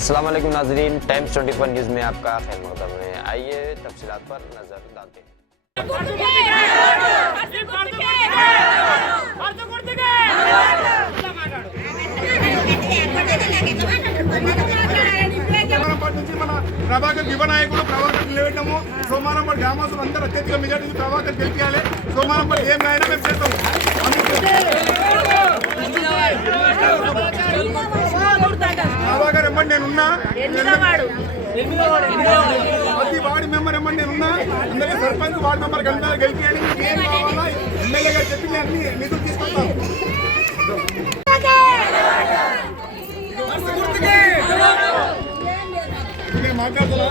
अस्सलाम वालेकुम नाजरीन, टाइम्स 24 न्यूज़ में आपका खैर मकदम है। आइए तफसीलात पर नजर डालते हैं। ప్రభాకర్ యువ నాయకుడు ప్రభాకర్ నిలబెట్టాము. సోమారంపేట గ్రామస్తులు అందరూ అత్యధిక మెజార్టీ ప్రభాకర్ గెలిపించాలి. సోమారంపేట ఏం అయినా మేము చేస్తాము. ప్రభాకర్ ఎమ్మండి నేనున్నా, ప్రతి వార్డు మెంబర్ ఎమ్మండి నేనున్నా, అందరికీ సర్పంచ్ వార్డు మెంబర్ గెలిపించాలి. ఏం కావాలా ఎమ్మెల్యే గారు చెప్పి నేను అన్ని నిధులు తీసుకొస్తాను. నేను మాట్లాడుతున్నా.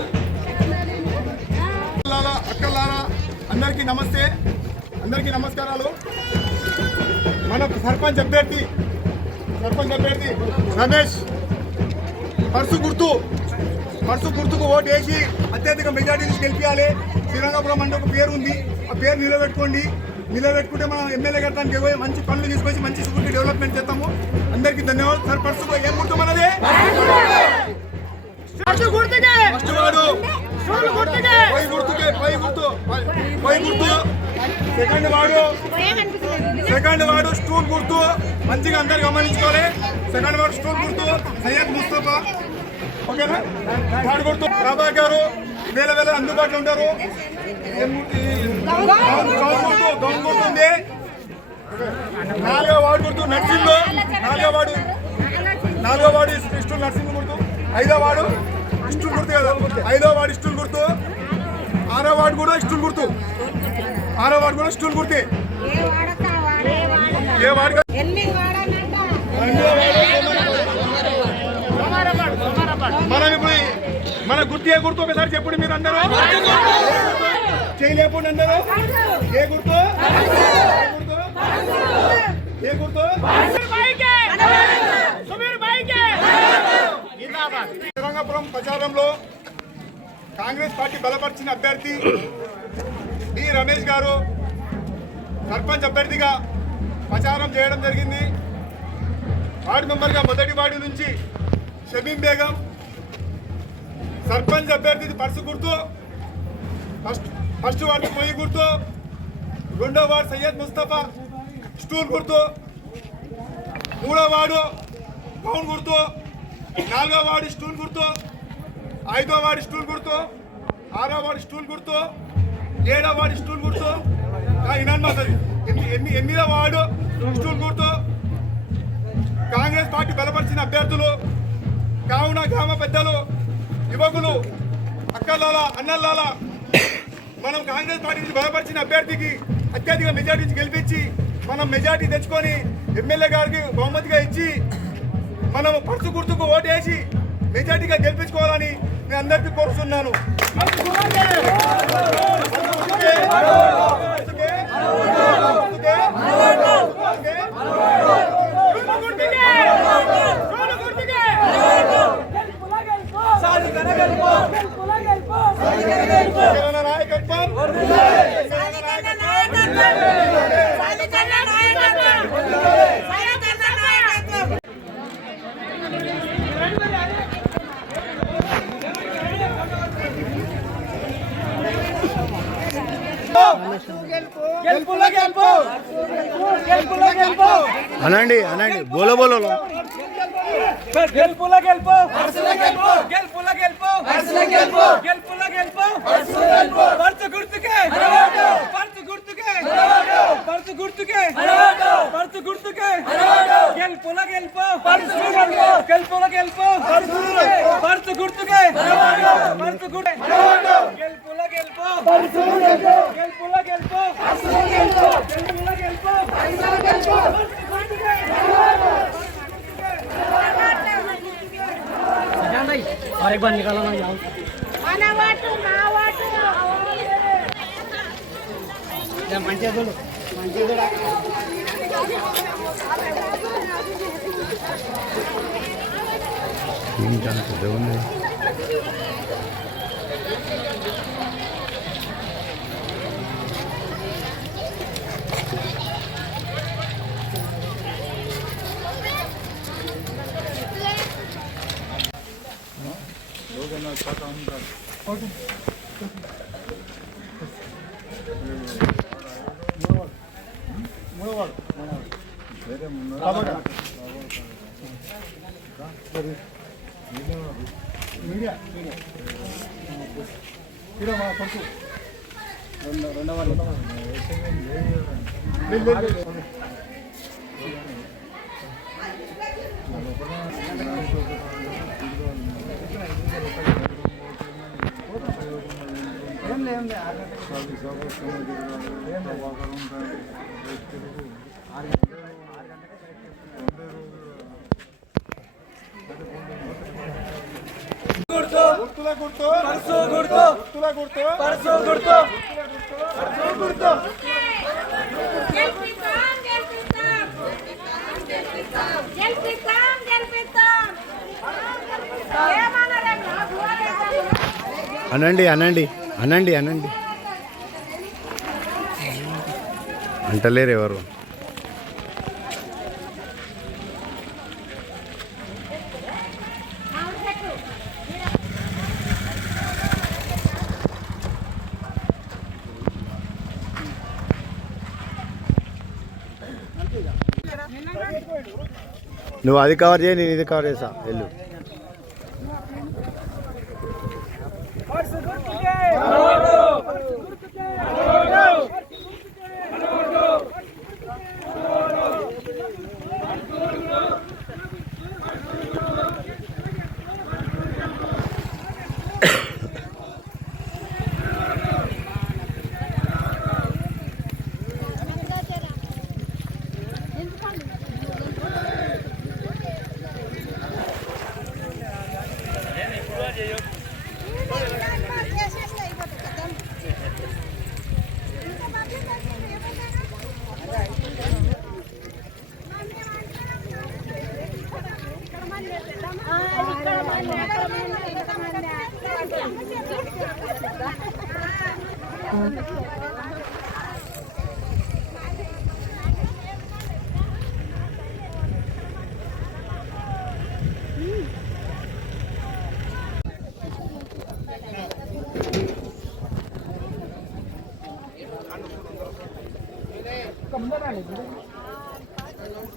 అక్కలారా అందరికీ నమస్తే, అందరికీ నమస్కారాలు. మన సర్పంచ్ అభ్యర్థి రమేష్ పర్సు గుర్తుకు ఓటు వేసి అత్యధిక మెజార్టీ నుంచి గెలిపించాలి. శ్రీరంగపురం అంటే ఒక పేరు ఉంది, ఆ పేరు నిలబెట్టుకుంటే మనం ఎమ్మెల్యే గట్టానికి మంచి పనులు తీసుకొచ్చి మంచి స్కూల్కి డెవలప్మెంట్ చేస్తాము. అందరికీ ధన్యవాదాలు. సార్ పర్సు ఏం గుర్తు మనది? సెకండ్ వార్డు స్టూల్ గుర్తు మంచిగా అందరు గమనించుకోవాలి. సెకండ్ వార్డు స్టూల్ గుర్తు సయ్యద్ ముస్తఫా, ఓకేనా? థర్డ్ గుర్తు ప్రభాకర్ గారు వేల అందుబాటులో ఉంటారు. గౌన్ గుర్తు ఉంది. నాలుగో వార్డు గుర్తు నర్సింగ్, నాలుగో వార్డు స్టూల్ నర్సింగ్ గుర్తు. ఐదో వార్డు స్టూల్ గుర్తు కదా, ఐదో వార్డు స్టూల్ గుర్తు. ఆరో వార్డు కూడా స్టూల్ గుర్తే. ఏ వార్డు? మనం ఇప్పుడు మన గుర్తు ఏ గుర్తు ఒకసారి చెప్పండి మీరు అందరూ. చేయలేకపోండి అందరూ. ఏ గుర్తు? శ్రీరంగపురం ప్రచారంలో కాంగ్రెస్ పార్టీ బలపరిచిన అభ్యర్థి డి రమేష్ గారు సర్పంచ్ అభ్యర్థిగా ప్రచారం చేయడం జరిగింది. వార్డు మెంబర్గా మొదటి వార్డు నుంచి షమీం బేగం, సర్పంచ్ అభ్యర్థి పర్సు గుర్తు, ఫస్ట్ వార్డు పొయ్యి గుర్తు, రెండో వార్డు సయ్యద్ ముస్తఫా స్టూల్ గుర్తు, మూడో వార్డు గౌన్ గుర్తు, నాలుగో వార్డు స్టూల్ గుర్తు, ఐదో వార్డు స్టూల్ గుర్తు, ఆరో వార్డు స్టూల్ గుర్తు, ఏడో వార్డు స్టూల్ గుర్తు, ఎనిమిదో వార్డు స్టూల్ గుర్తు. కాంగ్రెస్ పార్టీ బలపరిచిన అభ్యర్థులు కావున గ్రామ పెద్దలు, యువకులు, అక్కలాల, అన్నలాల మనం కాంగ్రెస్ పార్టీ నుంచి బలపరిచిన అభ్యర్థికి అత్యధిక మెజార్టీ గెలిపించి మనం మెజార్టీ తెచ్చుకొని ఎమ్మెల్యే గారికి బహుమతిగా ఇచ్చి మనం పర్సు గుర్తుకు ఓటు వేసి మెజార్టీగా గెలిపించుకోవాలని నేను అందరికీ కోరుతున్నాను. అనండి బోలో గెలుపుల గెలుపు గెలుపుల గెలుపు గెలుపుల గెలుపు పర్సు గుర్తుకే పర్సు గుర్తుకే పర్సు గుర్తుకే పర్సు గుర్తుకే గెలుపుల గెలుపు గెలుపుల గెలుపు పర్సు గుర్తుకే పర్సు గుర్తుకే గెలుపుల గెలుపు గెలుపుల గెలుపు గెలుపుల గెలుపు और एक बार निकालो ना जाओ मंचिया చూడు చాలా పెద్దగా ఉన్నాయి. గుర్తుల గుర్తు పర్సు గుర్తు గుర్తుల గుర్తు పర్సు గుర్తు పర్సు గుర్తు అనండి అనండి అనండి అనండి అంటలేరు ఎవరు. నువ్వు అది కవర్ చేయి, నేను ఇది కవర్ చేస్తా. వెళ్ళు.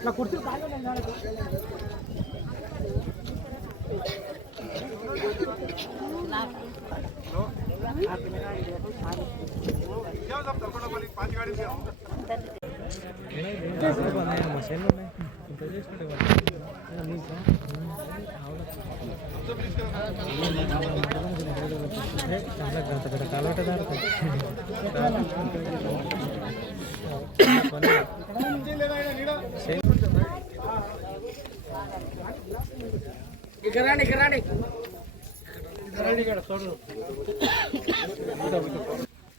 నా కుర్చీ బాగా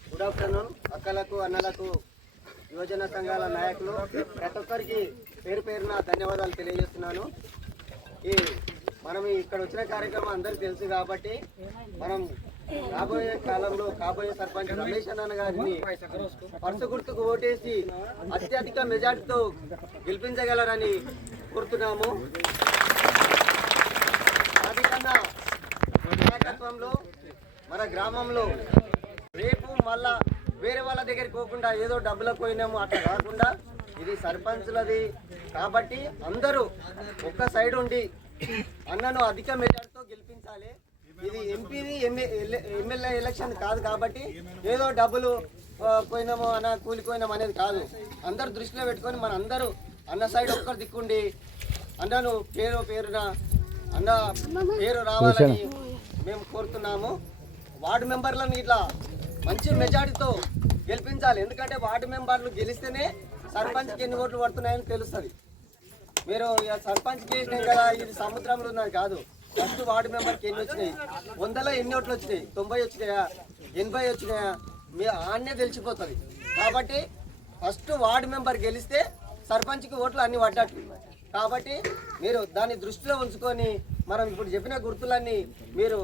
గుడ్ ఆఫ్టర్నూన్ అక్కలకు అన్నలకు యువజన సంఘాల నాయకులు ప్రతి ఒక్కరికి పేరు పేరున ధన్యవాదాలు తెలియజేస్తున్నాను. మనం ఇక్కడ వచ్చిన కార్యక్రమం అందరికీ తెలుసు కాబట్టి మనం రాబోయే కాలంలో కాబోయే సర్పంచ్ రమేష్ అన్న గారిని పర్సు గుర్తుకు ఓటేసి అత్యధిక మెజార్టీతో గెలిపించగలరని కోరుతున్నాము. అధికంగా నాయకత్వంలో మన గ్రామంలో రేపు మళ్ళా వేరే వాళ్ళ దగ్గరికి పోకుండా ఏదో డబ్బులకు పోయినాము అట్లా కాకుండా ఇది సర్పంచులది కాబట్టి అందరూ ఒక్క సైడ్ ఉండి అన్నను అధిక మెజార్టీతో గెలిపించాలి. ఇది ఎంపీది ఎమ్మెల్యే ఎలక్షన్ కాదు కాబట్టి ఏదో డబ్బులు పోయినాము అన్న కూలిపోయినాము అనేది కాదు. అందరు దృష్టిలో పెట్టుకొని మన అందరూ అన్న సైడ్ ఒక్కరు దిక్కుండి అన్నను పేరున అన్న పేరు రావాలని మేము కోరుతున్నాము. వార్డు మెంబర్లను ఇట్లా మంచి మెజారిటీతో గెలిపించాలి. ఎందుకంటే వార్డు మెంబర్లు గెలిస్తేనే సర్పంచ్కి ఎన్ని ఓట్లు పడుతున్నాయని తెలుస్తుంది. మీరు సర్పంచ్ చేసినాం కదా ఇది సముద్రంలో ఉన్నది కాదు. ఫస్ట్ వార్డు మెంబర్కి ఎన్ని వచ్చినాయి, 100లో ఎన్ని ఓట్లు వచ్చినాయి, 90 వచ్చినాయా, 80 వచ్చినాయా, మీ ఆడనే తెలిసిపోతుంది. కాబట్టి ఫస్ట్ వార్డు మెంబర్ గెలిస్తే సర్పంచ్కి ఓట్లు అన్ని పడ్డట్లు. కాబట్టి మీరు దాన్ని దృష్టిలో ఉంచుకొని మనం ఇప్పుడు చెప్పిన గుర్తులన్నీ మీరు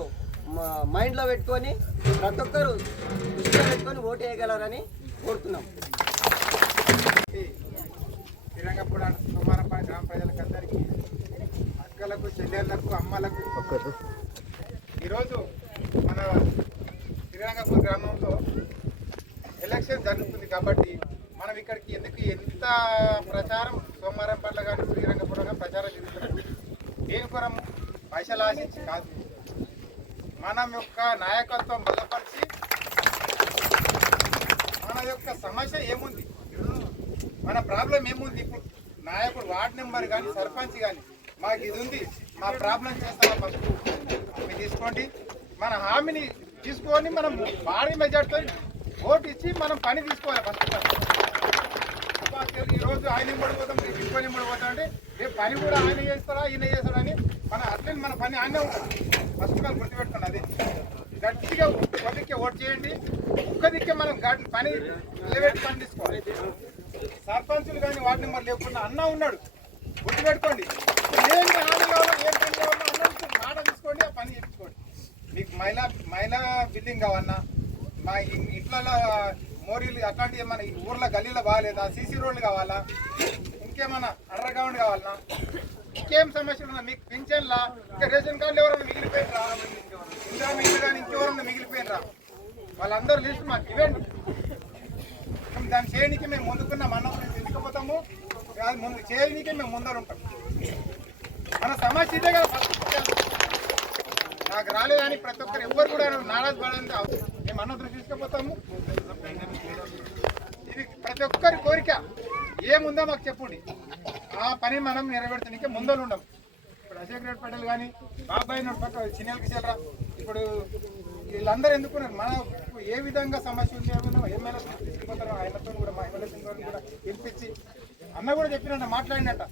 మైండ్లో పెట్టుకొని ప్రతి ఒక్కరు దృష్టిలో పెట్టుకొని ఓటు వేయగలరని కోరుతున్నాం. తిరంగపూడ కుమారపల్లి గ్రామ ప్రజలకు అందరికీ అక్కలకు చెల్లెళ్లకు అమ్మలకు ఈరోజు మన శ్రీరంగపూర్ గ్రామంలో ఎలక్షన్ జరుగుతుంది కాబట్టి మనం ఇక్కడికి ఎందుకు ఎంత ప్రచారం సోమవారం పట్ల కానీ శ్రీరంగపురం కానీ ప్రచారం జరుగుతున్నాం. దేనికొరం పైసలు ఆశించి కాదు, మనం యొక్క నాయకత్వం బలపరిచి మన యొక్క సమస్య ఏముంది, మన ప్రాబ్లం ఏముంది, ఇప్పుడు నాయకుడు వార్డు నెంబర్ కానీ సర్పంచ్ కానీ మాకు ఇది ఉంది, మా ప్రాబ్లం చేస్తామా ఫస్ట్ హామీ తీసుకోండి. మన హామీని తీసుకొని మనం భారీ మెజార్టీతో ఓటు ఇచ్చి మనం పని తీసుకోవాలి ఫస్ట్. ఈరోజు ఆయన పడిపోతాం, రేపు ఇంకొని పడిపోతాం అంటే రేపు పని కూడా ఆయన చేస్తారా ఈయన చేస్తాడని మన అట్లనే మన పని ఆయనే ఉంటుంది. ఫస్ట్ మనం గుర్తుపెట్టుకోండి. అది గట్టిగా ఒక్కదిక్కే ఓటు చేయండి, ఒక్కదిక్కే మనం పని నిలబెట్టి పని తీసుకోవాలి. సర్పంచులు కానీ వార్డు నెంబర్ లేకుండా అన్న ఉన్నాడు, గుర్తుపెట్టుకోండి. ఏం హామీ కావాలో ఏం పని కావాలో అన్న మాట తీసుకోండి, ఆ పని చేయించుకోండి. మీకు మహిళా బిల్డింగ్ కావన్నా, మా ఇంట్లో మోరీలు అట్లాంటివి మన ఊర్లో గల్లీలో బాగాలేదా, సీసీ రోడ్లు కావాలా, ఇంకేమన్నా అండర్ గ్రౌండ్ కావాలన్నా, ఇంకేం సమస్యలు ఉన్నా, మీకు పింఛన్లా ఇంకా రేషన్ కార్డులు ఎవరైనా మిగిలిపోయినరా, ఇందిరా మిగిలి కానీ ఇంకెవరన్నా మిగిలిపోయినరా, వాళ్ళందరూ లిస్ట్ మాకు ఇవ్వండి. దాన్ని చేయడానికి మేము ముందుకున్నాం, అన్నం తీసుకుపోతాము, ముందు చేయడానికి మేము ముందర ఉంటాం. మన సమస్య ఇదే కదా. నాకు రాలేదని ప్రతి ఒక్కరు ఎవ్వరు కూడా నారాజు పడేది అవసరం. మేము అన్నం తీసుకుపోతాము. ఇది ప్రతి ఒక్కరి కోరిక. ఏముందో మాకు చెప్పండి, ఆ పని మనం నెరవేర్చడానికి ముందలు ఉండం. ఇప్పుడు అశోక్ రెడ్డి పటేల్ కానీ బాబాయ్ పక్క చిన్నెలకి చెల్లరా, ఇప్పుడు వీళ్ళందరూ ఎందుకున్నారు, మన ఏ విధంగా సమస్య ఉంది ఎమ్మెల్యే తీసుకుపోతారో ఆయనతో కూడా మా ఎమ్మెల్యే కూడా పిలిపించి అన్న కూడా చెప్పినట్ట మాట్లాడినట్ట,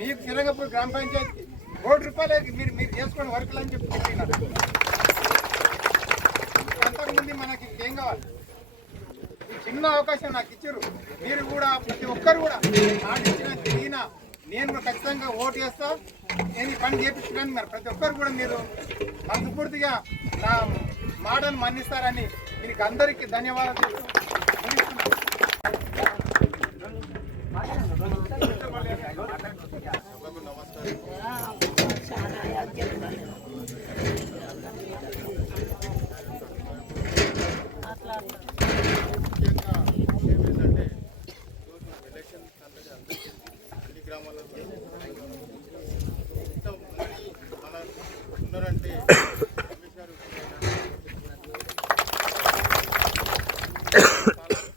మీకు శ్రీరంగపూర్ గ్రామ పంచాయతీకి ₹1 మీరు చేసుకోండి వర్కులు అని చెప్పి చెప్పినట్టు. అంతకుముందు మనకి ఏం కావాలి, చిన్న అవకాశం నాకు ఇచ్చారు. మీరు కూడా ప్రతి ఒక్కరు కూడా మాట ఇచ్చిన తెలియనా నేను ఖచ్చితంగా ఓటు వేస్తా, నేను ఈ పని చేపించడానికి మరి ప్రతి ఒక్కరు కూడా మీరు మనస్ఫూర్తిగా నా మాటను మన్నిస్తారని మీకు అందరికీ ధన్యవాదాలు ఉన్నారంటే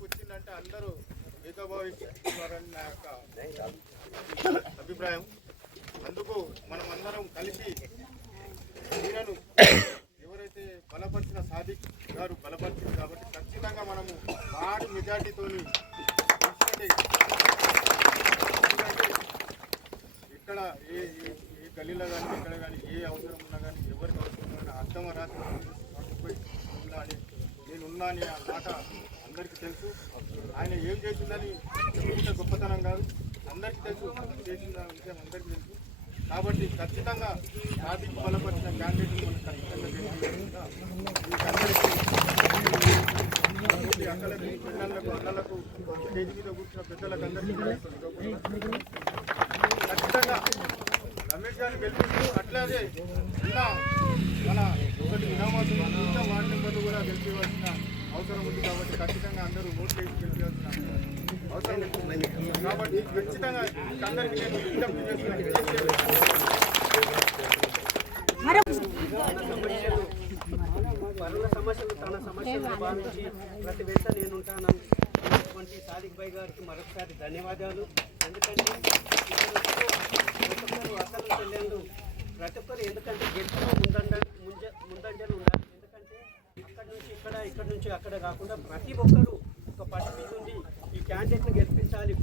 వచ్చిందంటే అందరూ ఏకభావిస్తున్నారని నా యొక్క అభిప్రాయం. అందుకు మనం అందరం కలిసి ఈయనను ఎవరైతే బలపరిచిన సాదిక్ గారు బలపరిచింది కాబట్టి ఖచ్చితంగా మనము భారీ మెజార్టీతో ఇక్కడ ఏ గల్లీలో కానీ ఎక్కడ కానీ ఏ అవసరం ఉన్నా కానీ ఎవరికి అవసరం ఉన్నా కానీ అర్థమరాత్రి నేనున్నా అని ఆ మాట అందరికీ తెలుసు. ఆయన ఏం చేసిందని చెప్పుకుంటే గొప్పతనం కాదు, అందరికీ తెలుసు చేసిన విషయం అందరికీ తెలుసు. కాబట్టి ఖచ్చితంగా సాదిక్ బలపరిచిన క్యాండిడేట్ మనం ఖచ్చితంగా అక్కలకు పిల్లలకు అన్నలకు స్టేజ్ మీద కూర్చున్న పెద్దలకు అందరికీ ఖచ్చితంగా రమేష్ గారిని గెలిపిస్తూ అట్లాగే ఇంకా మన ఒకటి వినామాలు ఇంకా వార్డు నెంబర్లు కూడా గెలిపించాల్సిన అవసరం ఉంది. కాబట్టి ఖచ్చితంగా అందరూ ఓట్లు వేసి గెలిపించాల్సిన అవసరం ఉంది. కాబట్టి ఖచ్చితంగా అందరికీ నేను విజ్ఞప్తి చేస్తున్నాను. పరుల సమస్యలు తన సమస్యలు భావించి ప్రతి వెంట నేను ఉంటాను అటువంటి సాదిక్ భాయ్ గారికి మరొకసారి ధన్యవాదాలు. ఎందుకంటే ఒక్కొక్కరు అసలు చెల్లెళ్ళు ప్రతి ఒక్కరు ఎందుకంటే గెలుపులో ముందంజలు ఉండాలి. ఎందుకంటే ఇక్కడ నుంచి అక్కడ కాకుండా ప్రతి ఒక్కరు ఒక పట్టు ఉంది, ఈ క్యాండిడేట్ను గెలిపించాలి,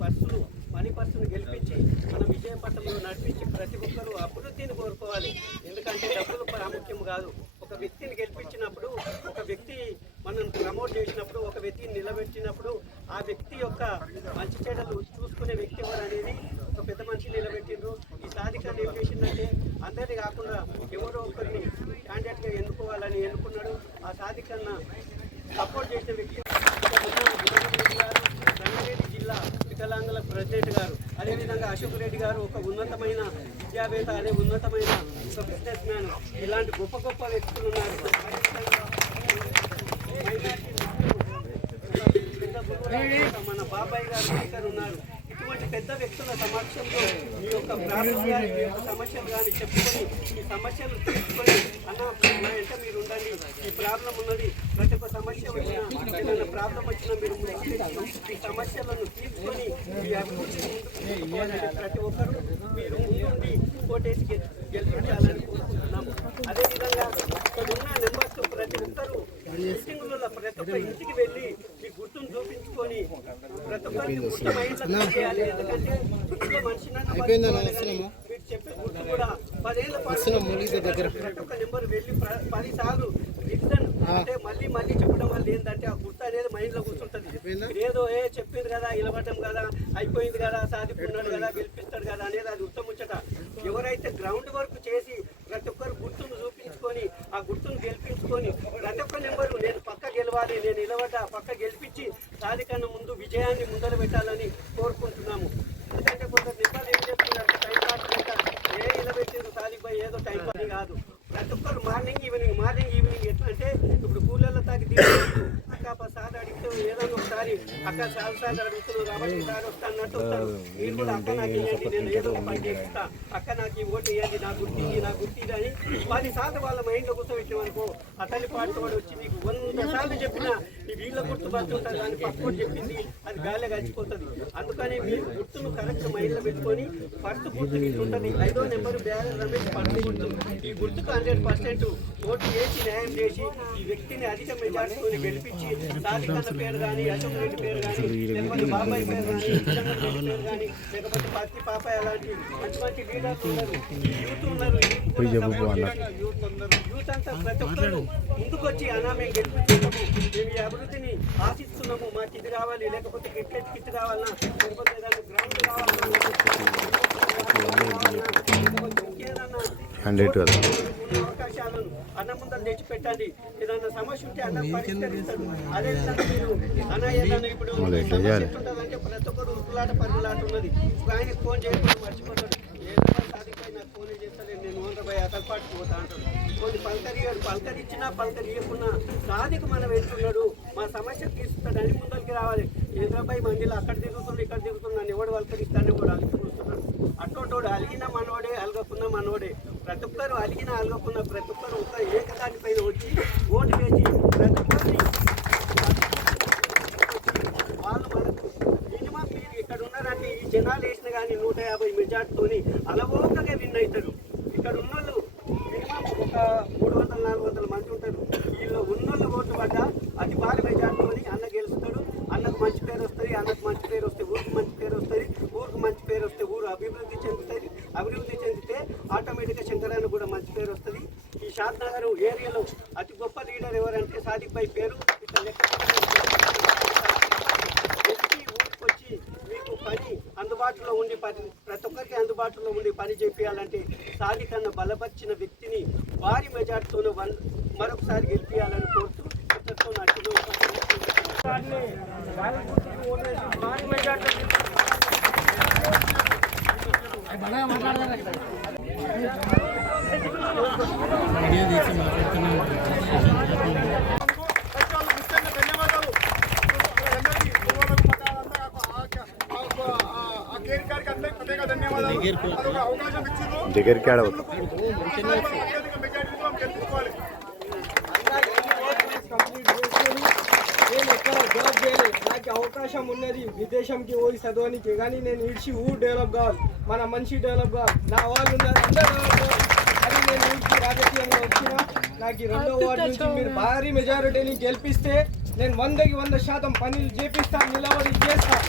మనీ పర్సును గెలిపించి మన విజయపథంలో నడిపించి ప్రతి ఒక్కరూ అభివృద్ధిని కోరుకోవాలి. ఎందుకంటే డబ్బులు ప్రాముఖ్యం కాదు. ఒక వ్యక్తిని గెలిపించినప్పుడు, ఒక వ్యక్తి మనం ప్రమోట్ చేసినప్పుడు, ఒక వ్యక్తిని నిలబెట్టినప్పుడు ఆ వ్యక్తి యొక్క మంచి చెడ్డలు చూసుకునే వ్యక్తి ఎవరు అనేది ఒక పెద్ద మనిషి నిలబెట్టిండ్రు. ఈ సాధికారులు ఏం చేసిందంటే అందరినీ కాకుండా ఎవరో ఒకరిని క్యాండిడేట్గా ఎన్నుకున్నాడు. ఆ సాధికారణ సపోర్ట్ చేసిన వ్యక్తి రంగారెడ్డి జిల్లా వికలాంగుల ప్రెసిడెంట్ గారు, అదేవిధంగా అశోక్ రెడ్డి గారు ఒక ఉన్నతమైన విద్యావేత్త, అదే ఉన్నతమైన ఒక బిజినెస్ మ్యాన్. ఇలాంటి గొప్ప వ్యక్తులు ఉన్నారు. మన బాబాయ్ గారు స్పీకర్ ఉన్నారు. ఇటువంటి పెద్ద వ్యక్తుల సమక్షంలో మీ యొక్క ప్రాబ్లం కానీ మీ యొక్క సమస్యలు కానీ చెప్పుకొని ఈ సమస్యలు తీసుకొని అన్న మా వెంట మీరు ఉండండి, ఈ ప్రాబ్లం ఉన్నది, ప్రతి ఒక్క సమస్య వచ్చినా ఏదైనా ప్రాబ్లం వచ్చినా మీరు ఈ సమస్యలను తీసుకొని మీ అభివృద్ధి ముందుకు ప్రతి ఒక్కరు మీరు ముందుండి కోటేసి గెలిపించాలని కోరుకుంటున్నాము. అదేవిధంగా ఇక్కడ ఉన్న నెంబర్స్ ప్రతి ఒక్కరు మీటింగులలో ప్రతి ఒక్క ఇంటికి వెళ్ళి మీ గుర్తును చూపించుకొని ప్రతి ఒక్కరికి గుర్తు మైండ్లో చేయాలి. ఎందుకంటే ఇంట్లో మనిషి మీరు చెప్పే గుర్తు కూడా 10 ఏళ్ళ పాటు ప్రతి ఒక్క నెంబర్ వెళ్ళి 10 సార్లు రివిజన్ అంటే మళ్ళీ మళ్ళీ చెప్పడం వల్ల ఏంటంటే ఆ గుర్తు అనేది మైండ్ లో కూర్చుంటది. ఏదో చెప్పింది కదా, ఇలవటం కదా, అయిపోయింది కదా, సాధిస్తున్నాడు కదా, గెలిపిస్తాడు కదా అనేది అది ఉత్తముచ్చట. ఎవరైతే గ్రౌండ్ వర్క్ చేసి ప్రతి ఒక్కరు గుర్తును చూపించుకొని ఆ గుర్తును గెలిపించుకొని ప్రతి ఒక్క నెంబరు నేను పక్క గెలవాలి, నేను ఇలవట పక్క గెలిపించి సాధికన్నా ముందు విజయాన్ని ముందర పెట్టాలని కోరుకుంటున్నాము. ఎందుకంటే కొందరు నిబంధనలు ఏం చెప్తున్నారు, టైం పాస్ లేక ఇలబెట్టింది సాధిపై ఏదో టైం పాస్ కాదు. ప్రతి ఒక్కరు మార్నింగ్ ఈవినింగ్ ఎట్లా అంటే ఇప్పుడు కూలర్లో తాకి అక్క సార్ అడిగితే ఏదో ఒకసారి అక్క సార్లు అడుగుతున్నావు కాబట్టి సార్ వస్తా అన్నట్టు వస్తారు. మీరు కూడా అక్క నాకు ఇవ్వండి, నేను ఏదో ఒక పని చేస్తా, అక్క నాకు ఈ ఓటు ఇవ్వండి, నా గుర్తి అని 10 సార్లు వాళ్ళ మైండ్లో కూర్చోబెట్టామనుకో ఆ తల్లి పాటు వాడు వచ్చి మీకు 100 సార్లు చెప్పినా ఈ వీళ్ళ గుర్తు పడుతుంటారు కానీ పక్కన చెప్పింది అది గాలిలో కలిసిపోతుంది. అందుకని మీరు గుర్తును కరెక్ట్ మైండ్లో పెట్టుకొని ఫస్ట్ గుర్తు ఉంటుంది 5వ నెంబర్ రమేష్ పడుతూ గుర్తు. ఈ గుర్తుకు 100% ఓటు వేసి న్యాయం చేసి ఈ వ్యక్తిని అధిక మెజార్టీని గెలిపించి సాధికన్న పేరు కానీ, అశోక్ రెడ్డి పేరు కానీ, లేకపోతే బాబాయ్ పేరు కానీ, రెడ్డి పేరు కానీ, లేకపోతే పత్తి పాపాయ్ అలాంటి మంచి లీడర్స్ ఉన్నారు, యూత్ ఉన్నారు, యూత్ అంతా ప్రతి ఒక్కరు ముందుకు వచ్చి అన్నా మేము గెలిపించుకుంటాము, మేము ఈ అభివృద్ధిని ఆశిస్తున్నాము, మాకు ఇది కావాలి, లేకపోతే క్రికెట్ కిట్ కావాలన్నా, లేకపోతే ఏదైనా గ్రౌండ్ కావాలన్నా, అవకాశాలను అన్న ముందర తెచ్చి పెట్టండి. ఏదైనా సమస్య ఉంటే అన్న పరిష్కరిస్తాడు. అదేవిధంగా మీరు అన్న ఏదైనా ఇప్పుడు ఉంటుందంటే ప్రతి ఒక్కరు ఉరుకులాట పరుగులాట ఉన్నది. ఆయనకి ఫోన్ చేయకుండా మర్చిపోతాడు. ఏదైనా సాధిపోయి నాకు ఫోన్ చేస్తాను, నేను 100 అతని పాటు పోతా అంటాడు. కొన్ని పలకరించినా పలకరియకున్నా సాధిక మనం వెళ్తున్నాడు, మా సమస్య తీరుస్తాడని ముందరికి రావాలి. 100 మందిలో అక్కడ తిరుగుతుంది ఇక్కడ తిరుగుతుంది, నన్ను ఎవడు పలకరిస్తాడని కూడా అలుగుతున్నాడు. అట్టోటోడు అలిగిన మనోడే, అలగకున్న మనోడే. ప్రతి ఒక్కరు అలిగిన అలగకున్న ప్రతి ఒక్కరు ఒక ఏకదానిపైన వచ్చి ఓటు వేసి ప్రతి ఒక్కరిని వాళ్ళు మనకు మినిమం మీరు ఇక్కడ ఉన్నారంటే ఈ జనాలు వేసిన కానీ 150 మెజార్టీతోని అలవోకగా విన్ అవుతారు. ఇక్కడ ఉన్నోళ్ళు మినిమం ఒక 300-400 మంది ఉంటారు. వీళ్ళు ఉన్నోళ్ళు ఓటు పడ్డా అతి బాగా మెజార్టీతోని అన్న గెలుస్తాడు. అన్నకు మంచి పేరు వస్తుంది, అన్నకు మంచి పేరు వస్తే ఊరికి మంచి పేరు వస్తుంది, ఊరికి మంచి పేరు వస్తే ఊరు అభివృద్ధి చెందుతుంది. అభివృద్ధి చెందితే ఆటోమేటిక్గా శంకరాన్ని కూడా మంచి పేరు వస్తుంది. ఈ షాద్నగర్ ఏరియాలో అతి గొప్ప లీడర్ ఎవరంటే సాదిక్ భాయ్ పేరు. ఇట్లా లెక్క ఊరికి వచ్చి మీకు పని అందుబాటులో ఉండి ప్రతి ఒక్కరికి అందుబాటులో ఉండి పని చేపించాలంటే సాదిక్ అన్న బలపరిచిన వ్యక్తిని భారీ మెజార్టీతో మరొకసారి గెలిపించాలని కోరుతూ ఇతరుతో నటులు భారీ మెజార్టీ దగ్గరికి ఆడవచ్చు. నేను ఎక్కడ జాబ్ చేయలేదు, నాకు అవకాశం ఉన్నది విదేశంకి పోయి చదవడానికి, కానీ నేను ఇడిచి ఊరు డెవలప్ కావాలి, మన మనిషి డెవలప్ కావాలి, నా వాళ్ళు ఉన్నారు అందరూ డెవలప్ కావాలి. అది నేను ఊరికి రాజకీయంగా వచ్చిన నాకు 2వ వార్డు నుంచి మీరు భారీ మెజారిటీని గెలిపిస్తే నేను 100కి 100% పనులు చేపిస్తాను, నిలబడి చేస్తాను.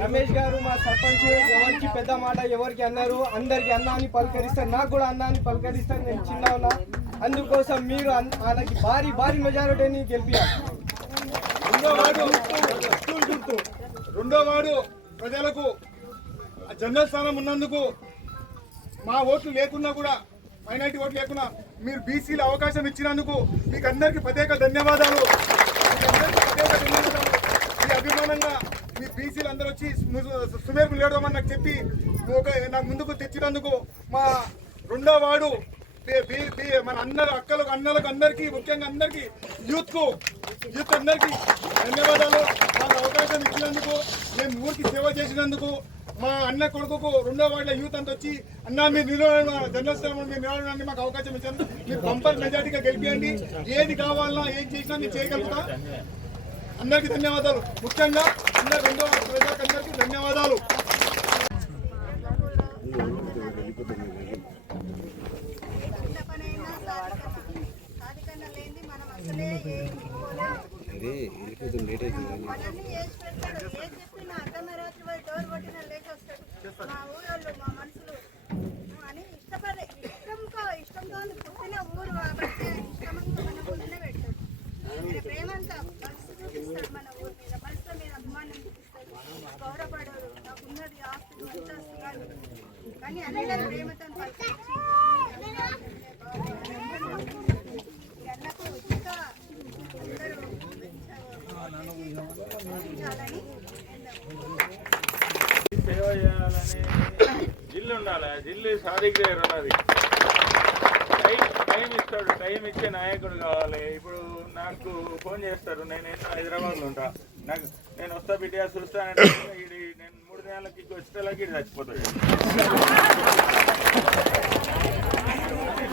రమేష్ గారు మా సర్పంచ్ ఎవరికి పెద్ద మాట ఎవరికి అన్నారు, అందరికి అన్న అని పలకరిస్తారు, నాకు కూడా అన్న అని పలకరిస్తాను. నేను చిన్న అందుకోసం మీరు ఆయనకి భారీ మెజారిటీని గెలిపించాలి. 2వ వార్డు ప్రజలకు జనరల్ స్థానం ఉన్నందుకు మా ఓట్లు లేకున్నా కూడా మైనారిటీ ఓట్లు లేకున్నా మీరు బీసీల అవకాశం ఇచ్చినందుకు మీకు అందరికీ ప్రత్యేక ధన్యవాదాలు. ఈ అభిమానంగా మీ బీసీలు అందరూ వచ్చి సుమేర్పు లేడమని నాకు చెప్పి నాకు ముందుకు తెచ్చినందుకు మా 2వ వార్డు మన అక్కలకు అన్నలకు అందరికీ ముఖ్యంగా అందరికీ యూత్ అందరికీ ధన్యవాదాలు. మాకు అవకాశం ఇచ్చినందుకు, మేము ఊరికి సేవ చేసినందుకు. మా అన్న కొడుకుకు 2వ వార్డుల యూత్ అంతా వచ్చి అన్న మీరు జనరల్ స్థలం మీరు నిలబడడానికి మాకు అవకాశం ఇచ్చారు. మీరు కంపల్ మెజార్టీగా గెలిపియండి. ఏది కావాలన్నా ఏది చేసినా మీరు చేయగలుగుతా. అందరికీ ధన్యవాదాలు. ముఖ్యంగా 2వ వార్డు ప్రజలందరికీ ధన్యవాదాలు. ఇష్టంతో పుట్టిన ఊరు కాబట్టి ఇష్టంగా మన ఊళ్ళనే పెడతాడు. ప్రేమంతా మనసు చూపిస్తాడు, మన ఊరి మీద మనసులో మీద అభిమానం చూపిస్తాడు, గౌరవపడరు. నాకు ఉన్నది ఆస్తులు అంతస్తు కాదు కానీ అందరూ ప్రేమతో పలకరించి అన్నకు ఇంకా అందరూ చాలని సేవ చేయాలని జిల్లు ఉండాలి. జిల్లు సాధిక ఉన్నది. టైం ఇస్తాడు. టైం ఇచ్చే నాయకుడు కావాలి. ఇప్పుడు నాకు ఫోన్ చేస్తారు, నేను హైదరాబాద్లో ఉంటా, నేను వస్తా బిడ్డ చూస్తానంటే నేను 3 నెలలకి వచ్చేలాకి చచ్చిపోతాడు.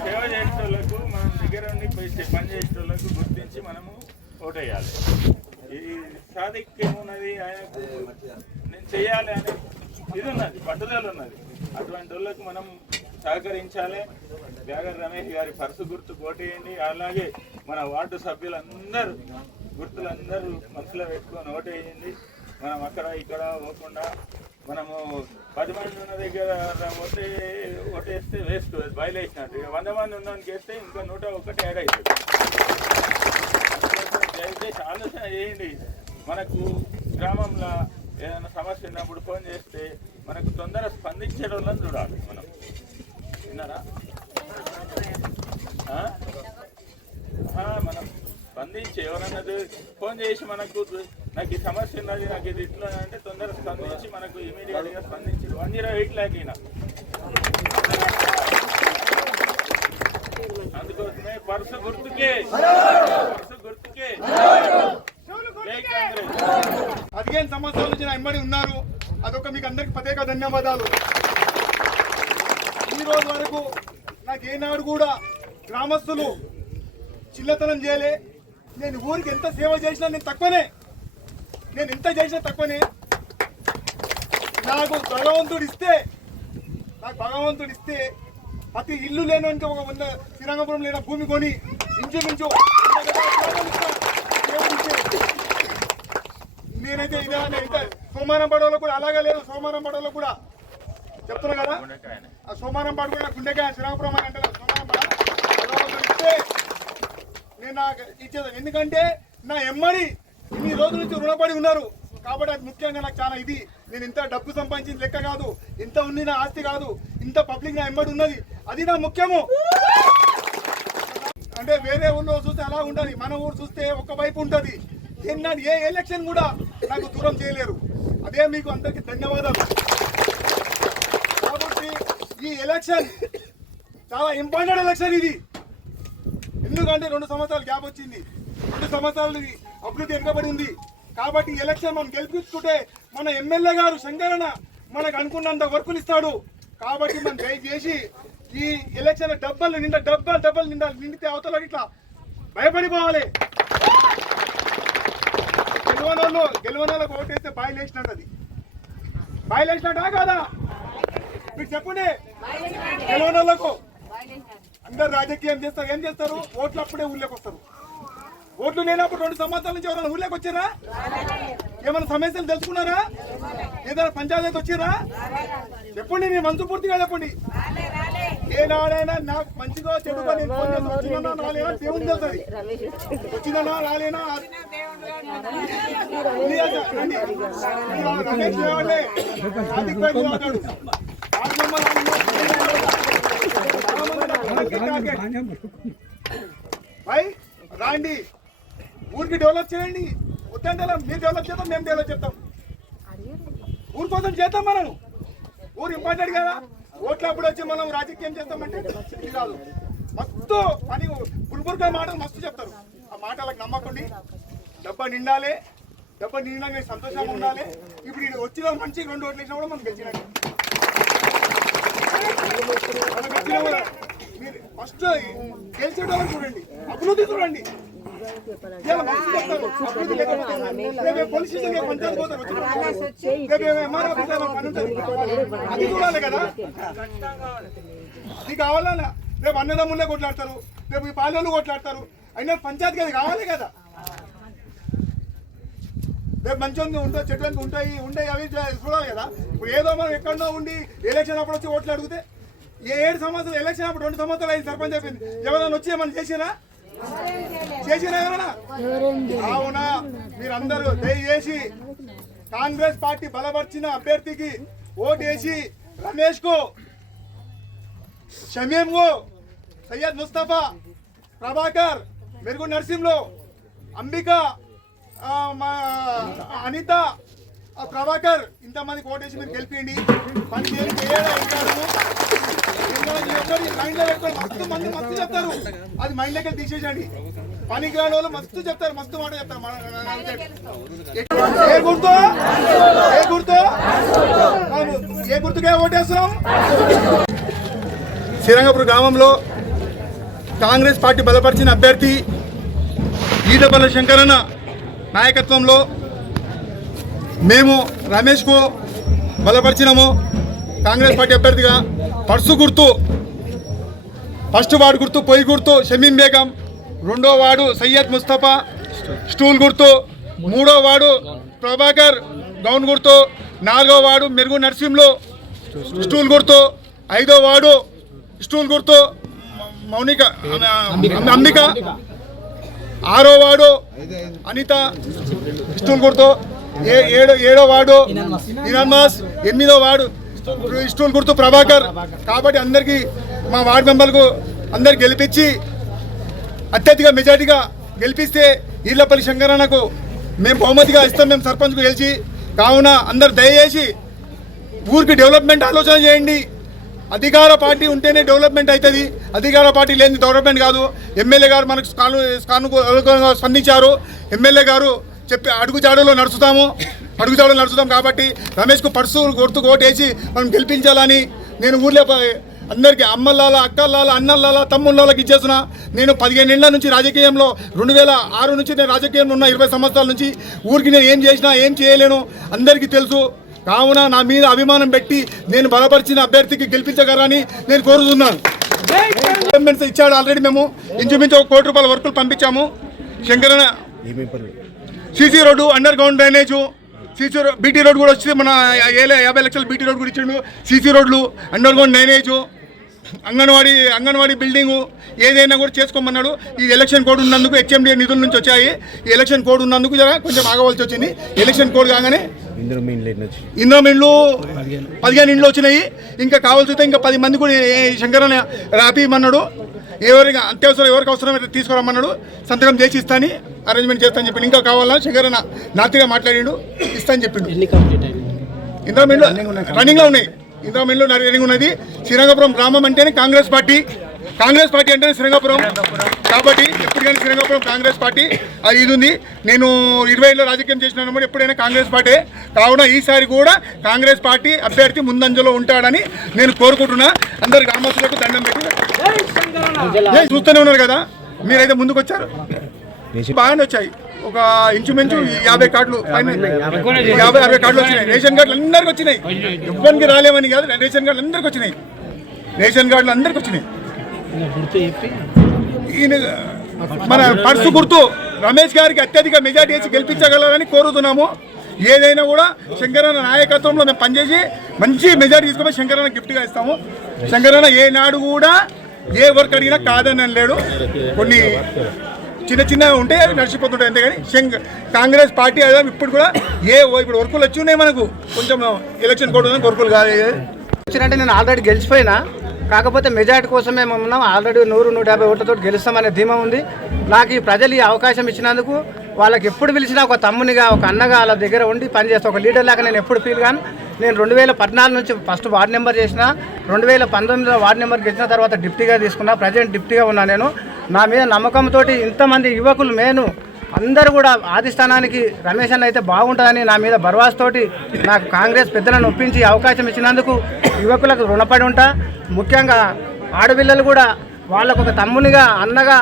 సేవ చేసేటోళ్ళకు మనం దగ్గర ఉండి పని చేసేటోళ్ళకు గుర్తించి మనము ఓటేయాలి. ఈ సాధిక్ ఏమున్నది, ఆయనకు నేను చెయ్యాలి అనే ఇది ఉన్నది, పట్టుదల ఉన్నది. అటువంటి వాళ్ళకు మనం సహకరించాలి. బ్యాగర్ రమేష్ గారి పర్సు గుర్తు ఓటేయండి. అలాగే మన వార్డు సభ్యులందరూ గుర్తులందరూ మనసులో పెట్టుకొని ఓటేయండి. మనం అక్కడ ఇక్కడ పోకుండా మనము 10 మంది ఉన్న దగ్గర ఓటేస్తే వేస్ట్, బయలుదేసినట్టు. 100 మంది ఉన్నదానికి వేస్తే ఇంకా 101 యాడ్ అవుతుంది. దయచేసి ఆలోచన చేయండి. మనకు గ్రామంలో ఏదైనా సమస్య ఉన్నప్పుడు ఫోన్ చేస్తే మనకు తొందర స్పందించే వాళ్ళని చూడాలి. మనం విన్నారా? మనం స్పందించి ఎవరన్నా ఫోన్ చేసి మనకు నాకు ఈ సమస్య ఉన్నది, నాకు ఇది ఇట్లా అంటే తొందర స్పందించి మనకు ఇమీడియట్గా స్పందించి 108 లాగిన. అందుకోసమే పర్సు గుర్తుకే జై కాంగ్రెస్. 15 సంవత్సరాల నుంచి నా వెంబడి ఉన్నారు. అదొక మీకు అందరికి ప్రత్యేక ధన్యవాదాలు. ఈ రోజు వరకు నాకు ఏనాడు కూడా గ్రామస్తులు చిల్లతనం చేయలే. నేను ఊరికి ఎంత సేవ చేసినా నేను తక్కువనే, నేను ఎంత చేసినా తక్కువనే. నాకు భగవంతుడు ఇస్తే ప్రతి ఇల్లు లేనంటే ఒక 100 శ్రీరంగపురం లేని భూమి కొని ఇంచుమించు నేనైతే ఇదే సోమారం పడవలో కూడా అలాగే లేదు. సోమారం పడవలో కూడా చెప్తున్నా కదా, ఆ సోమారం పాడు కూడా గుండెకాయ శ్రీరంగపురం అని అంటే సోమారం పడ ఇస్తే నేను నాకు ఇచ్చేదాన్ని. ఎందుకంటే నా ఎమ్మడి ఇన్ని రోజుల నుంచి రుణపడి ఉన్నారు కాబట్టి అది ముఖ్యంగా నాకు చాలా ఇది. నేను ఇంత డబ్బు సంపాదించిన లెక్క కాదు, ఇంత ఉంది నా ఆస్తి కాదు, ఇంత పబ్లిక్ నా ఎమ్మడి ఉన్నది, అది నా ముఖ్యము. అంటే వేరే ఊళ్ళో చూస్తే అలా ఉండాలి, మన ఊరు చూస్తే ఒక వైపు ఉంటుంది. నన్ను ఏ ఎలక్షన్ కూడా నాకు దూరం చేయలేరు. అదే మీకు అందరికీ ధన్యవాదాలు. కాబట్టి ఈ ఎలక్షన్ చాలా ఇంపార్టెంట్ ఎలక్షన్ ఇది. ఎందుకంటే 2 సంవత్సరాలు గ్యాప్ వచ్చింది, 2 సంవత్సరాలు అభివృద్ధి వెనుకబడి ఉంది. కాబట్టి ఎలక్షన్ మనం గెలిపించుకుంటే మన ఎమ్మెల్యే గారు శంకరన్న మనకు అనుకున్నంత వర్కులు ఇస్తాడు. కాబట్టి మనం దయచేసి ఈ ఎలక్షన్ డబ్బలు నిండితే అవతల ఇట్లా భయపడిపోవాలి. గెలవనోళ్ళకు ఓటేస్తే బాయిలు వేసినట్టు, అది బాయిలు వేసినట్టా కాదా మీకు చెప్పండి. గెలవనోళ్ళకు అందరు రాజకీయం చేస్తారు, ఏం చేస్తారు, ఓట్లు అప్పుడే ఊళ్ళోకి వస్తారు. ఓట్లు లేనప్పుడు 2 సంవత్సరాల నుంచి ఎవరైనా ఊళ్ళోకి వచ్చారా? ఏమైనా సమస్యలు తెలుసుకున్నారా? ఏదైనా పంచాయతీ వచ్చారా? చెప్పండి, మీ మనసు పూర్తిగా చెప్పండి. ఏనాడైనా నాకు మంచిగా చెడుగా నేను ఫోన్ చేసి వచ్చినా రాలేనా దేవుని తెలుస్తుంది. వచ్చినా రాలేనా రమేష్ లేవాడే కార్తిక్ పై మాట్లాడు భాయ్ రాండి, ఊరికి డెవలప్ చేయండి. వద్దంటే మీరు డెవలప్ చేద్దాం, మేము డెవలప్ చేస్తాం. ఊరి కోసం చేద్దాం. మనం ఊరు ఇంపార్టెంట్ కదా. ఓట్లు అప్పుడు వచ్చి మనం రాజకీయం చేస్తామంటే ఇది కాదు. మస్తు అని బుర్బుర్గా మాటలు మస్తు చెప్తారు. ఆ మాటలకు నమ్మకండి. డబ్బా నిండాలి, డబ్బా నిండా సంతోషంగా ఉండాలి. ఇప్పుడు ఇది వచ్చిన మంచి 2 ఓట్లు వేసినా కూడా మనం గెలిచినట్టు. మీరు ఫస్ట్ గెలిచేటోళ్ళని చూడండి, అభివృద్ధి చూడండి. పోలీస్ స్టేషన్ పంచాయతీ పోతారు, అది చూడాలి కదా. అది కావాలన్నా రేపు అన్నదమ్ములే కొట్లాడతారు, రేపు ఈ పాలెళ్ళు కొట్లాడతారు. అయినా పంచాయతీకి అది కావాలి కదా. రేపు మంచిగా ఉంటాయి, చెట్లు ఉంటాయి అవి చూడాలి కదా. ఇప్పుడు ఏదో మనం ఎక్కడో ఉండి ఎలక్షన్ అప్పుడు వచ్చి ఓట్లు అడిగితే 7 సంవత్సరాలు ఎలక్షన్ అప్పుడు 2 సంవత్సరాలు అయింది సర్పంచ్ అయిపోయింది. ఎవరైనా వచ్చి ఏమన్నా చేసినా ఎవరైనా? అవునా? మీరందరూ దయచేసి కాంగ్రెస్ పార్టీ బలపరిచిన అభ్యర్థికి ఓటేసి రమేష్ కు, షమీం కు, సయ్యద్ ముస్తఫా, ప్రభాకర్, మెరుగు నర్సింహ్లో, అంబిక, అనిత, ప్రభాకర్ ఇంతమంది ఓటేసి మీరు గెలిపిండి. పని మస్తు చెప్తారు, అది మైండ్ లెక్క తీసేసండి. పనికి రాని వాళ్ళు మస్తు చెప్తారు, మస్తు మాట చెప్తారు. ఏ గుర్తుకే ఓటేస్తున్నాం? శ్రీరంగపురం గ్రామంలో కాంగ్రెస్ పార్టీ బలపరిచిన అభ్యర్థి ఈటపల్లి శంకరన్న నాయకత్వంలో మేము రమేష్కు బలపరిచినాము. కాంగ్రెస్ పార్టీ అభ్యర్థిగా పర్సు గుర్తు, ఫస్ట్ వార్డు గుర్తు పొయ్యి గుర్తు షమీం బేగం, 2వ వార్డు సయ్యద్ ముస్తఫా స్టూల్ గుర్తు, 3వ వార్డు ప్రభాకర్ గౌన్ గుర్తు, 4వ వార్డు మెరుగు నర్సింహ్లో స్టూల్ గుర్తు, 5వ వార్డు స్టూల్ గుర్తు మౌనిక అంబిక, 6వ వార్డు అనిత స్టూల్ గుర్తు, 7వ వార్డు ఇనాన్మాస్, 8వ వార్డు స్టూల్ గుర్తు ప్రభాకర్. కాబట్టి అందరికీ మా వార్డు మెంబర్లకు అందరు గెలిపించి అత్యధిక మెజార్టీగా గెలిపిస్తే ఈర్లపల్లి శంకరన్నకు మేము బహుమతిగా ఇస్తాం. మేము సర్పంచ్కు గెలిచి కావున అందరు దయచేసి ఊరికి డెవలప్మెంట్ ఆలోచన చేయండి. అధికార పార్టీ ఉంటేనే డెవలప్మెంట్ అవుతుంది, అధికార పార్టీ లేని డెవలప్మెంట్ కాదు. ఎమ్మెల్యే గారు మనకు స్పందించారు. ఎమ్మెల్యే గారు చెప్పి అడుగుజాడలో నడుచుతాం కాబట్టి రమేష్కు పర్సు గుర్తుకు ఓటేసి మనం గెలిపించాలని నేను ఊర్లో అందరికీ అమ్మలాల, అక్కలాల, అన్నలాల, తమ్ముళ్ళకి ఇచ్చేసిన. నేను 15 ఏళ్ల నుంచి రాజకీయంలో 2006 నుంచి నేను రాజకీయంలో ఉన్న 20 సంవత్సరాల నుంచి ఊరికి నేను ఏం చేసినా ఏం చేయలేను అందరికీ తెలుసు. కావున నా మీద అభిమానం పెట్టి నేను బలపరిచిన అభ్యర్థికి గెలిపించగలని నేను కోరుతున్నాను. ఇచ్చాడు ఆల్రెడీ. మేము ఇంచుమించు 1 కోటి రూపాయల వర్కులు పంపించాము. Shankaranna CC road, under ground drainage, CC BT road కూడా వచ్చింది. మన 50 లక్షలు బీటీ రోడ్ కూడా ఇచ్చిండు. సీసీ రోడ్లు, under ground drainage, anganwadi building ఏదైనా కూడా చేసుకోమన్నాడు. ఈ ఎలక్షన్ కోడ్ ఉన్నందుకు హెచ్ఎండి నిధుల నుంచి వచ్చాయి. ఈ ఎలక్షన్ కోడ్ ఉన్నందుకు కొంచెం ఆగవలసి వచ్చింది. ఎలక్షన్ కోడ్ కాగానే ఇంద్రం ఇండ్లు 15 ఇండ్లు వచ్చినాయి. ఇంకా కావాల్సి ఇంకా 10 మంది కూడా శంకరన్న రాపిమన్నాడు. ఎవరికి అత్యవసరం ఎవరికి అవసరం తీసుకురమ్మన్నాడు. సంతకం చేసి ఇస్తాను, అరేంజ్మెంట్ చేస్తాను చెప్పి. ఇంకా కావాలా శంకరన్న నాతిగా మాట్లాడిండు, ఇస్తాను చెప్పిండు. ఇంద్రం ఇండ్లు రన్నింగ్లో ఉన్నాయి. ఇంద్రం ఇండ్లు రన్నింగ్ ఉన్నది. శ్రీరంగపురం గ్రామం అంటేనే కాంగ్రెస్ పార్టీ అంటేనే శ్రీరంగపురం. కాబట్టి ఎప్పటికైనా శ్రీరంగపురం కాంగ్రెస్ పార్టీ అది ఇది ఉంది. నేను 20 ఏళ్ళలో రాజకీయం చేసిన ఎప్పుడైనా కాంగ్రెస్ పార్టీ. కావున ఈసారి కూడా కాంగ్రెస్ పార్టీ అభ్యర్థి ముందంజలో ఉంటాడని నేను కోరుకుంటున్నా. అందరు గ్రామస్తులకు దండం పెట్టి చూస్తూనే ఉన్నారు కదా. మీరైతే ముందుకు వచ్చారు, బాగానే వచ్చాయి. ఒక ఇంచుమించు 50 కార్డులు 50 కార్డులు వచ్చినాయి. రేషన్ కార్డులు అందరికి వచ్చినాయి. ఎవ్వరికి రాలేమని కాదు, రేషన్ కార్డులు అందరికి వచ్చినాయి. మన పర్సు గుర్తు రమేష్ గారికి అత్యధిక మెజార్టీ వేసి గెలిపించగలరని కోరుతున్నాము. ఏదైనా కూడా శంకరన్న నాయకత్వంలో మేము పనిచేసి మంచి మెజార్టీ తీసుకుని శంకరన్న గిఫ్ట్గా ఇస్తాము. శంకరన్న ఏనాడు కూడా ఏ వర్క్ అడిగినా కాదని లేడు. కొన్ని చిన్న ఉంటే నడిచిపోతుంటాయి అంతేగాని కాంగ్రెస్ పార్టీ ఇప్పుడు కూడా ఇప్పుడు వర్కులు వచ్చి ఉన్నాయి. మనకు కొంచెం ఎలక్షన్ కోడ్ వర్కులు కాదు వచ్చినట్టే. నేను ఆల్రెడీ గెలిచిపోయినా, కాకపోతే మెజార్టీ కోసం మేము ఉన్నాం. ఆల్రెడీ 100-150 ఓట్లతో గెలుస్తామనే ధీమా ఉంది. నాకు ఈ ప్రజలు ఈ అవకాశం ఇచ్చినందుకు వాళ్ళకి ఎప్పుడు పిలిచినా ఒక తమ్మునిగా ఒక అన్నగా వాళ్ళ దగ్గర ఉండి పనిచేస్తా. ఒక లీడర్ లాగా నేను ఎప్పుడు ఫీల్ గాను. నేను 2014 నుంచి ఫస్ట్ వార్డు నెంబర్ చేసిన, 2019లో వార్డు నెంబర్ గెలిచిన తర్వాత డిప్టీగా తీసుకున్నా. ప్రజెంట్ డిప్టీగా ఉన్నా. నేను నా మీద నమ్మకంతో ఇంతమంది యువకులు మేను అందరూ కూడా ఆది స్థానానికి రమేష్ అన్న అయితే బాగుంటుందని నా మీద భరవాస్తోటి నాకు కాంగ్రెస్ పెద్దలను ఒప్పించి అవకాశం ఇచ్చినందుకు యువకులకు రుణపడి ఉంటా. ముఖ్యంగా ఆడపిల్లలు కూడా వాళ్ళకు ఒక తమ్మునిగా అన్నగా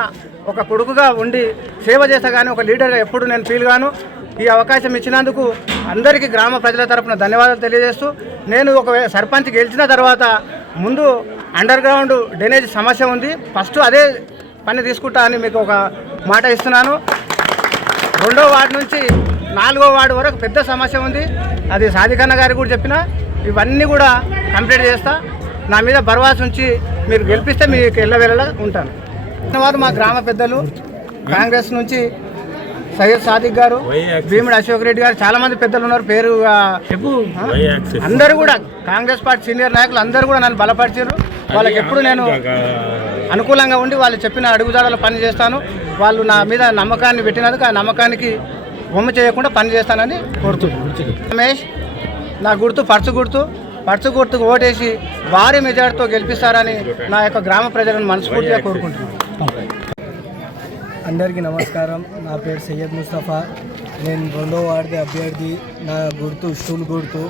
ఒక కొడుకుగా ఉండి సేవ చేస్తా. కానీ ఒక లీడర్గా ఎప్పుడు నేను ఫీల్ గాను. ఈ అవకాశం ఇచ్చినందుకు అందరికీ గ్రామ ప్రజల తరపున ధన్యవాదాలు తెలియజేస్తూ, నేను ఒక సర్పంచ్ గెలిచిన తర్వాత ముందు అండర్ గ్రౌండ్ డ్రైనేజ్ సమస్య ఉంది, ఫస్ట్ అదే పని తీసుకుంటా అని మీకు ఒక మాట ఇస్తున్నాను. 2వ వార్డు నుంచి 4వ వార్డు వరకు పెద్ద సమస్య ఉంది, అది సాదికన్న గారికి కూడా చెప్పిన. ఇవన్నీ కూడా కంప్లీట్ చేస్తా. నా మీద భరవాసు ఉంచి మీరు గెలిపిస్తే మీకు ఎల్లవేళలా ఉంటాను. ధన్యవాదాలు. మా గ్రామ పెద్దలు కాంగ్రెస్ నుంచి సయ్యద్ సాదిక్ గారు, భీముడు అశోక్ రెడ్డి గారు, చాలా మంది పెద్దలు ఉన్నారు. పేరు అందరూ కూడా కాంగ్రెస్ పార్టీ సీనియర్ నాయకులు అందరూ కూడా నన్ను బలపరిచారు. వాళ్ళకి ఎప్పుడు నేను అనుకూలంగా ఉండి వాళ్ళు చెప్పిన అడుగుజాడలు పని చేస్తాను. వాళ్ళు నా మీద నమ్మకాన్ని పెట్టినందుకు ఆ నమ్మకానికి బొమ్మ చేయకుండా పని చేస్తానని కోరుతున్నాను. రమేష్ నా గుర్తు పర్చు గుర్తుకు ఓటేసి భారీ మెజార్టీతో గెలిపిస్తారని నా యొక్క గ్రామ ప్రజలను మనస్ఫూర్తిగా కోరుకుంటున్నాను. అందరికీ నమస్కారం. నా పేరు సయ్యద్ ముస్తఫా. నేను 2వ వార్డు అభ్యర్థి. నా గుర్తు స్టూల్ గుర్తు.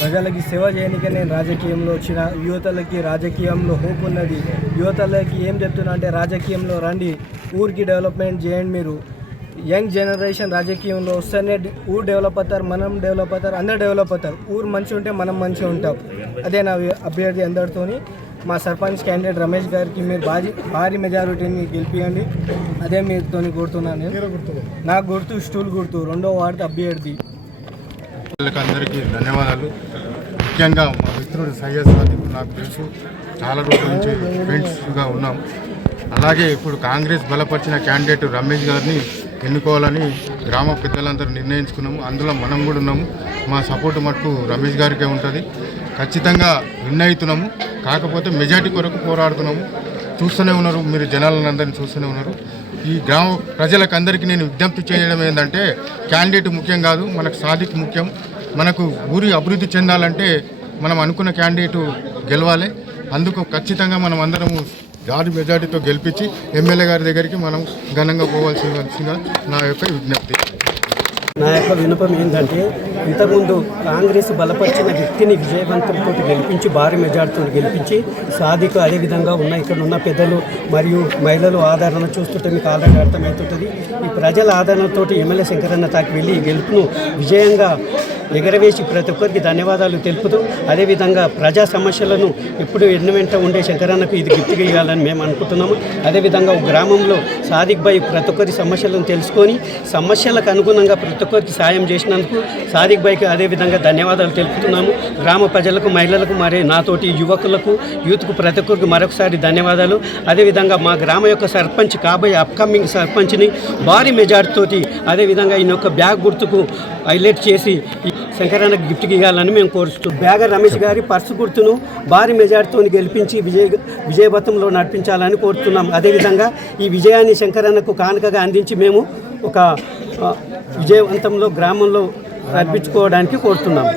ప్రజలకి సేవ చేయడానికే నేను రాజకీయంలో వచ్చిన. యువతలకి రాజకీయంలో హోప్ ఉన్నది. యువతలకి ఏం చెప్తున్నా అంటే రాజకీయంలో రండి, ఊరికి డెవలప్మెంట్ చేయండి. మీరు యంగ్ జనరేషన్ రాజకీయంలో వస్తేనే ఊరు డెవలప్ అవుతారు, మనం డెవలప్ అవుతారు, అందరు డెవలప్ అవుతారు. ఊరు మంచిగా ఉంటే మనం మంచిగా ఉంటాం. అదే నా అభ్యర్థి అందరితోని. మా సర్పంచ్ క్యాండిడేట్ రమేష్ గారికి మీరు భారీ మెజారిటీని గెలిపియండి. అదే మీతో కోరుతున్నాను. నా గుర్తు స్టూల్ గుర్తు. 2వ వార్డు అభ్యర్థి. అందరికీ ధన్యవాదాలు. ముఖ్యంగా మా మిత్రుడు సయ్యద్ సాదిక్ నాకు తెలుసు, చాలా రోజుల నుంచి ఫ్రెండ్స్గా ఉన్నాం. అలాగే ఇప్పుడు కాంగ్రెస్ బలపరిచిన క్యాండిడేట్ రమేష్ గారిని ఎన్నుకోవాలని గ్రామ పెద్దలందరూ నిర్ణయించుకున్నాము. అందులో మనం కూడా ఉన్నాము. మా సపోర్ట్ మటుకు రమేష్ గారికే ఉంటుంది. ఖచ్చితంగా విన్ అవుతున్నాము. కాకపోతే మెజార్టీ కొరకు పోరాడుతున్నాము. చూస్తూనే ఉన్నారు, మీరు జనాలను అందరినీ చూస్తూనే ఉన్నారు. ఈ గ్రామ ప్రజలకు అందరికీ నేను విజ్ఞప్తి చేయడం ఏంటంటే క్యాండిడేట్ ముఖ్యం కాదు, మనకు సాదిక్ ముఖ్యం. మనకు ఊరి అభివృద్ధి చెందాలంటే మనం అనుకున్న క్యాండిడేట్ గెలవాలి. అందుకు ఖచ్చితంగా మనం అందరము భారీ మెజార్టీతో గెలిపించి ఎమ్మెల్యే గారి దగ్గరికి మనం ఘనంగా పోవాల్సిందిగా నా యొక్క విజ్ఞప్తి. నా యొక్క విన్నపం ఏంటంటే ఇంతకుముందు కాంగ్రెస్ బలపరిచిన వ్యక్తిని విజయవంతంతో గెలిపించి భారీ మెజార్టీతో గెలిపించి సాదికు అదేవిధంగా ఇక్కడ ఉన్న పెద్దలు మరియు మహిళలు ఆదరణ చూస్తుంటే మీకు ఆల్రెడీ అర్థమవుతుంటుంది. ఈ ప్రజల ఆదరణతో ఎమ్మెల్యే శంకరన్న తాకి వెళ్ళి ఈ గెలుపును విజయంగా ఎగరవేసి ప్రతి ఒక్కరికి ధన్యవాదాలు తెలుపుతూ అదేవిధంగా ప్రజా సమస్యలను ఎప్పుడు వెంట ఉండే శంకరన్నకు ఇది గిఫ్ట్గా ఇవ్వాలని మేము అనుకుంటున్నాము. అదేవిధంగా గ్రామంలో సాదిక్ భాయ్ ప్రతి ఒక్కరి సమస్యలను తెలుసుకొని సమస్యలకు అనుగుణంగా ప్రతి ఒక్కరికి సాయం చేసినందుకు సాదిక్ భాయ్కి అదేవిధంగా ధన్యవాదాలు తెలుపుతున్నాము. గ్రామ ప్రజలకు, మహిళలకు, మరి నాతోటి యువకులకు, యూత్కు ప్రతి ఒక్కరికి మరొకసారి ధన్యవాదాలు. అదేవిధంగా మా గ్రామ యొక్క సర్పంచ్ కాబోయే అప్కమింగ్ సర్పంచ్ని భారీ మెజార్టీతోటి అదేవిధంగా ఈయన యొక్క బ్యాగ్ గుర్తుకు హైలైట్ చేసి శంకరన్నకు గిఫ్ట్కి ఇవ్వాలని మేము కోరుస్తున్నాం. బ్యాగ రమేష్ గారి పర్సు గుర్తును భారీ మెజార్టీతో గెలిపించి విజయపథంలో నడిపించాలని కోరుతున్నాం. అదేవిధంగా ఈ విజయాన్ని శంకరన్నకు కానుకగా అందించి మేము ఒక విజయవంతంలో గ్రామంలో నడిపించుకోవడానికి కోరుతున్నాం.